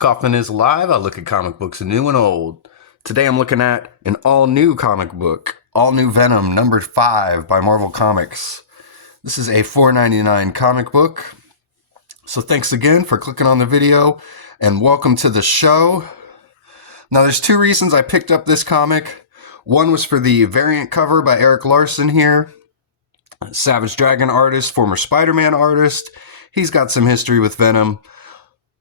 Kaufman is Live. I look at comic books new and old. Today I'm looking at an all-new comic book, All New Venom, numbered 5 by Marvel Comics. This is a $4.99 comic book. So thanks again for clicking on the video and welcome to the show. Now there's two reasons I picked up this comic. One was for the variant cover by Erik Larsen here. Savage Dragon artist, former Spider-Man artist. He's got some history with Venom,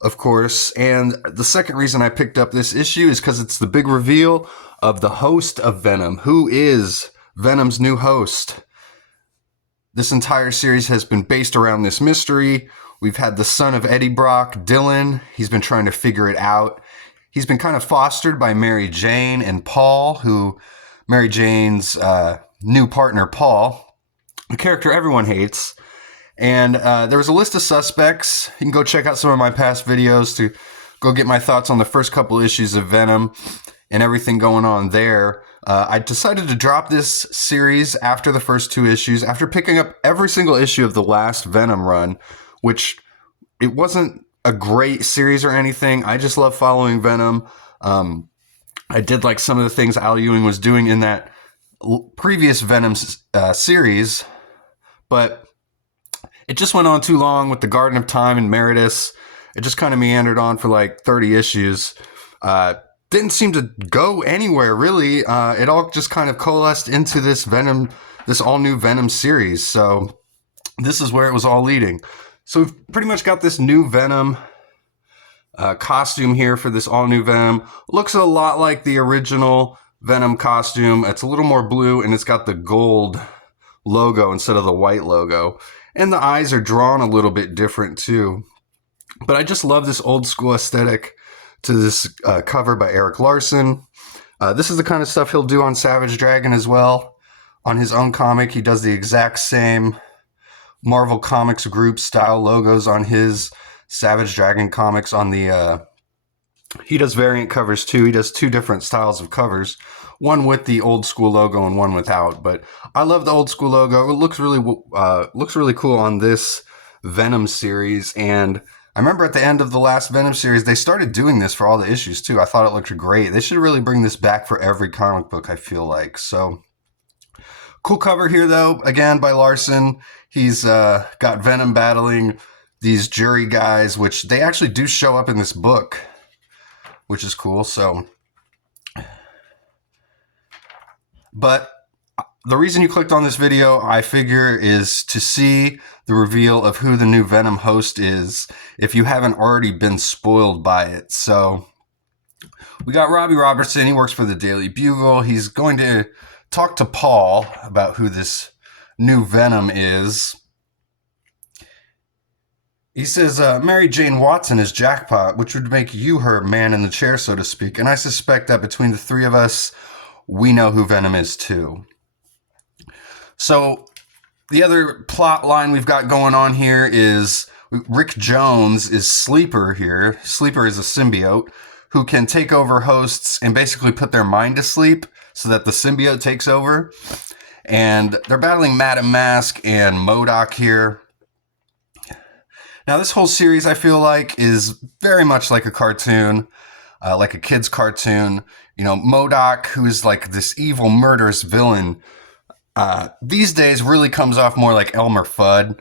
of course. And the second reason I picked up this issue is because it's the big reveal of the host of Venom. Who is Venom's new host? This entire series has been based around this mystery. We've had the son of Eddie Brock, Dylan. He's been trying to figure it out. He's been kind of fostered by Mary Jane and Paul, who Mary Jane's new partner, Paul, a character everyone hates. And there was a list of suspects. You can go check out some of my past videos to go get my thoughts on the first couple issues of Venom and everything going on there. I decided to drop this series after the first two issues, after picking up every single issue of the last Venom run, which it wasn't a great series or anything. I just love following Venom. I did like some of the things Al Ewing was doing in that previous Venom series, but it just went on too long with the Garden of Time and Meritus. It just kind of meandered on for like 30 issues. Didn't seem to go anywhere, really. It all just kind of coalesced into this Venom, this all-new Venom series. So this is where it was all leading. So we've pretty much got this new Venom costume here for this all-new Venom. Looks a lot like the original Venom costume. It's a little more blue, and it's got the gold logo instead of the white logo. And the eyes are drawn a little bit different too. But I just love this old school aesthetic to this cover by Erik Larsen. This is the kind of stuff he'll do on Savage Dragon as well. On his own comic, he does the exact same Marvel Comics group style logos on his Savage Dragon comics. On the he does variant covers too. He does two different styles of covers. One with the old school logo and one without. But I love the old school logo. It looks really cool on this Venom series. And I remember at the end of the last Venom series, they started doing this for all the issues too. I thought it looked great. They should really bring this back for every comic book, I feel like. So cool cover here though, again by Larsen. He's got Venom battling these jury guys, which they actually do show up in this book, which is cool. So, but the reason you clicked on this video, I figure, is to see the reveal of who the new Venom host is, if you haven't already been spoiled by it. So we got Robbie Robertson. He works for the Daily Bugle. He's going to talk to Paul about who this new Venom is. He says, Mary Jane Watson is jackpot, which would make you her man in the chair, so to speak. And I suspect that between the three of us, we know who Venom is too. So the other plot line we've got going on here is Rick Jones is Sleeper here. Sleeper is a symbiote who can take over hosts and basically put their mind to sleep so that the symbiote takes over. And they're battling Madam Mask and MODOK here. Now, this whole series, I feel like, is very much like a cartoon, like a kid's cartoon. You know, MODOK, who's like this evil, murderous villain, these days really comes off more like Elmer Fudd.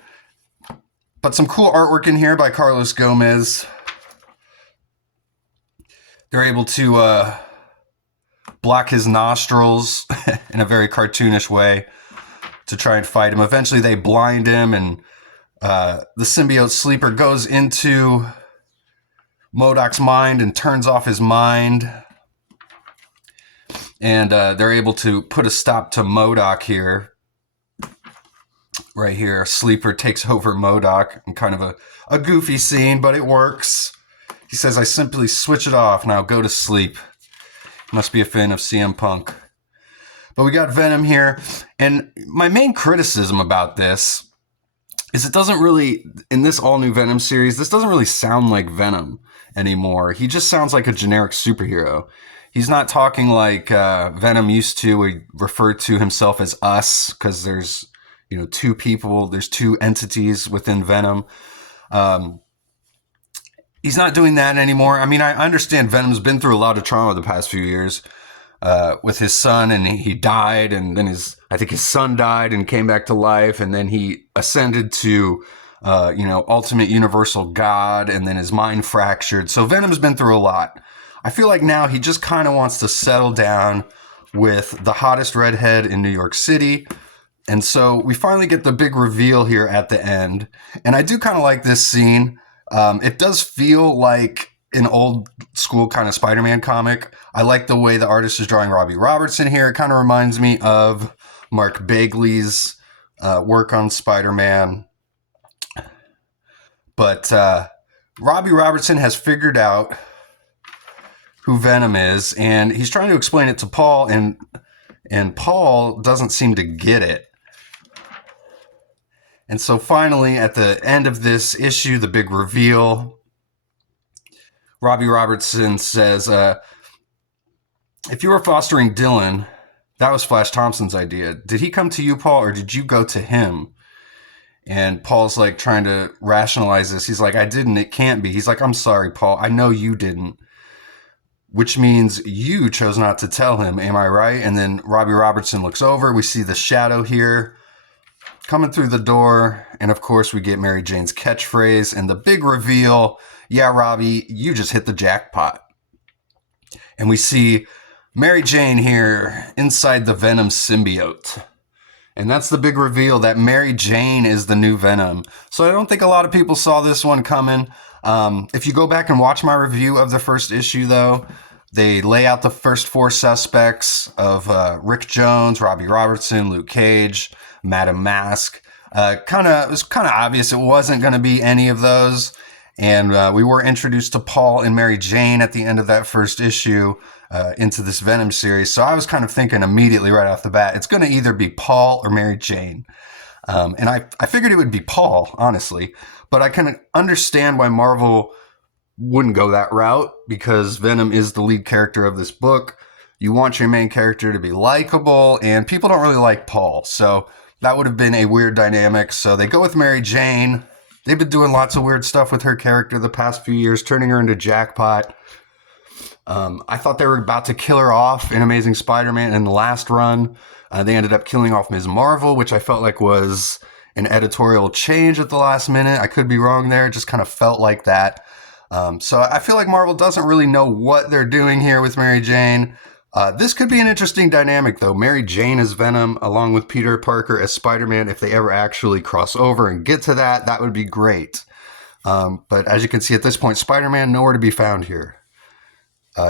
But some cool artwork in here by Carlos Gomez. They're able to block his nostrils in a very cartoonish way to try and fight him. Eventually, they blind him, and the symbiote Sleeper goes into MODOK's mind and turns off his mind. And they're able to put a stop to MODOK here. Right here, Sleeper takes over MODOK in kind of a goofy scene, but it works. He says, I simply switch it off. Now go to sleep. Must be a fan of CM Punk. But we got Venom here. And my main criticism about this is it doesn't really, in this all-new Venom series, this doesn't really sound like Venom anymore. He just sounds like a generic superhero. He's not talking like Venom used to, where he referred to himself as us, because there's, two people, there's two entities within Venom. he's not doing that anymore. I mean, I understand Venom's been through a lot of trauma the past few years with his son, and he died, and then I think his son died and came back to life, and then he ascended to, ultimate universal God, and then his mind fractured. So Venom's been through a lot. I feel like now he just kind of wants to settle down with the hottest redhead in New York City. And so we finally get the big reveal here at the end. And I do kind of like this scene. It does feel like an old school kind of Spider-Man comic. I like the way the artist is drawing Robbie Robertson here. It kind of reminds me of Mark Bagley's work on Spider-Man. But Robbie Robertson has figured out who Venom is, and he's trying to explain it to Paul, and Paul doesn't seem to get it. And so finally, at the end of this issue, the big reveal, Robbie Robertson says, if you were fostering Dylan, that was Flash Thompson's idea. Did he come to you, Paul, or did you go to him? And Paul's like trying to rationalize this. He's like, I didn't. It can't be. He's like, I'm sorry, Paul. I know you didn't. Which means you chose not to tell him. Am I right? And then Robbie Robertson looks over. We see the shadow here coming through the door. And of course, we get Mary Jane's catchphrase and the big reveal. Yeah, Robbie, you just hit the jackpot. And we see Mary Jane here inside the Venom symbiote. And that's the big reveal, that Mary Jane is the new Venom. So I don't think a lot of people saw this one coming. If you go back and watch my review of the first issue, though, they lay out the first four suspects of Rick Jones, Robbie Robertson, Luke Cage, Madam Mask. It was kind of obvious it wasn't going to be any of those. And we were introduced to Paul and Mary Jane at the end of that first issue into this Venom series. So I was kind of thinking immediately right off the bat, it's going to either be Paul or Mary Jane. And I figured it would be Paul, honestly. But I can understand why Marvel wouldn't go that route, because Venom is the lead character of this book. You want your main character to be likable, and people don't really like Paul. So that would have been a weird dynamic. So they go with Mary Jane. They've been doing lots of weird stuff with her character the past few years, turning her into Jackpot. I thought they were about to kill her off in Amazing Spider-Man in the last run. They ended up killing off Ms. Marvel, which I felt like was an editorial change at the last minute. I could be wrong there. It just kind of felt like that. So I feel like Marvel doesn't really know what they're doing here with Mary Jane. This could be an interesting dynamic, though. Mary Jane as Venom, along with Peter Parker as Spider-Man. If they ever actually cross over and get to that, that would be great. But as you can see at this point, Spider-Man nowhere to be found here.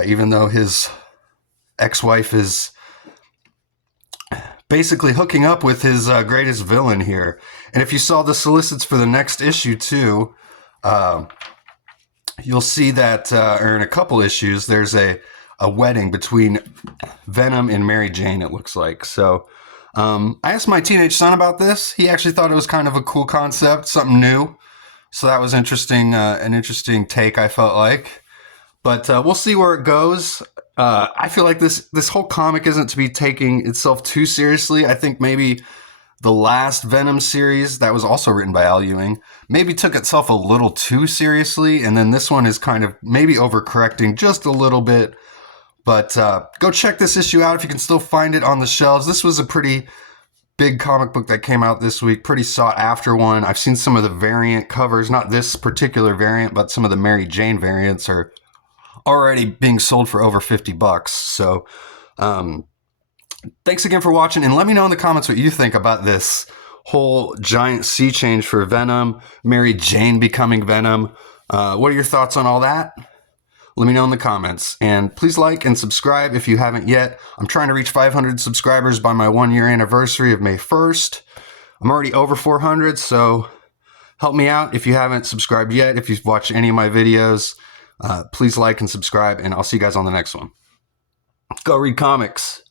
Even though his ex-wife is basically hooking up with his greatest villain here. And if you saw the solicits for the next issue, too, you'll see that, or in a couple issues, there's a wedding between Venom and Mary Jane, it looks like. So I asked my teenage son about this. He actually thought it was kind of a cool concept, something new. So that was interesting, an interesting take, I felt like. But we'll see where it goes. I feel like this whole comic isn't to be taking itself too seriously. I think maybe the last Venom series, that was also written by Al Ewing, maybe took itself a little too seriously. And then this one is kind of maybe overcorrecting just a little bit. But go check this issue out if you can still find it on the shelves. This was a pretty big comic book that came out this week, pretty sought after one. I've seen some of the variant covers, not this particular variant, but some of the Mary Jane variants are already being sold for over $50. So thanks again for watching, and let me know in the comments what you think about this whole giant sea change for Venom, Mary Jane becoming Venom. What are your thoughts on all that? Let me know in the comments, and please like and subscribe if you haven't yet. I'm trying to reach 500 subscribers by my 1-year anniversary of May 1st. I'm already over 400, so help me out if you haven't subscribed yet. If you've watched any of my videos, please like and subscribe, and I'll see you guys on the next one. Go read comics.